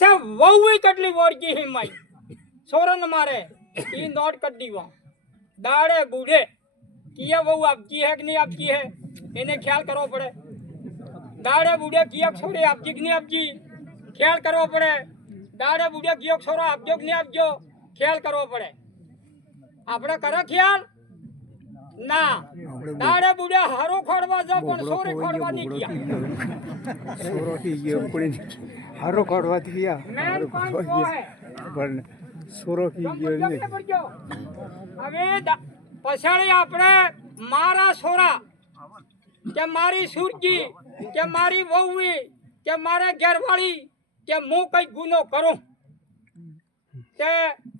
से वही कटली वोर की हिमाई सोरन मारे ये नोट कर दीवा दाड़े बूढ़े किया वो आपकी है कि नहीं आपकी है इन्हें ख्याल करो पड़े दाड़े बूढ़े किया छोड़े आपकी कि नहीं आपकी ख्याल करो पड़े दाड़े बूढ़े किया छोड़ो आपजो कि नहीं आपजो ख्याल करो पड़े આપણે કરે ખ્યાલ ના દાડે બુડે હારો ખોડવા જાવ પણ સોરે ખોડવા નહીં ગયા સોરો થી ગયો પણ હારો ખોડવા થી ગયા મેન પોઈન્ટ વો હે પણ સોરો થી ગયો ને હવે પછાડી આપણે મારા સોરા કે મારી સુરજી કે મારી વહુવી કે મારા ઘરવાળી કે હું કઈ ગુનો કરું તે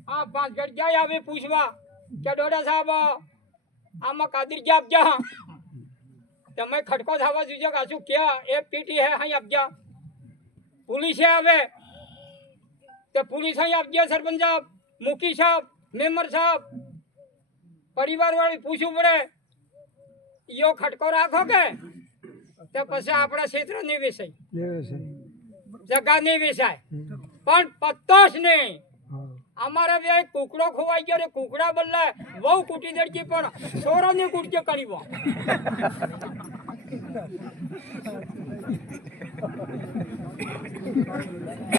આ પાંચ ગઢ આવે પૂછવા કે ડોડા સાહેબ આમાં કાદિર क्या आपजा તમે ખટકો થવા જોઈએ કાશું क्या एक पीटी है અહીં આપજા पुलिस है आवे तो पुलिस અહીં આપજા સરપંચ સાહેબ મુખી સાહેબ મેમ્બર સાહેબ પરિવાર વાળી પૂછવું પડે યો ખટકો રાખો કે તો પછી આપણા ક્ષેત્ર નહીં વેચાય જગા નહીં વેચાય પણ પત્તો જ નહીં અમારે બે કુકડો ખોવાઈ ગયો રે કુકડા બદલે બહુ કૂટી દડકી પણ સોરાની કૂટકે કરીવો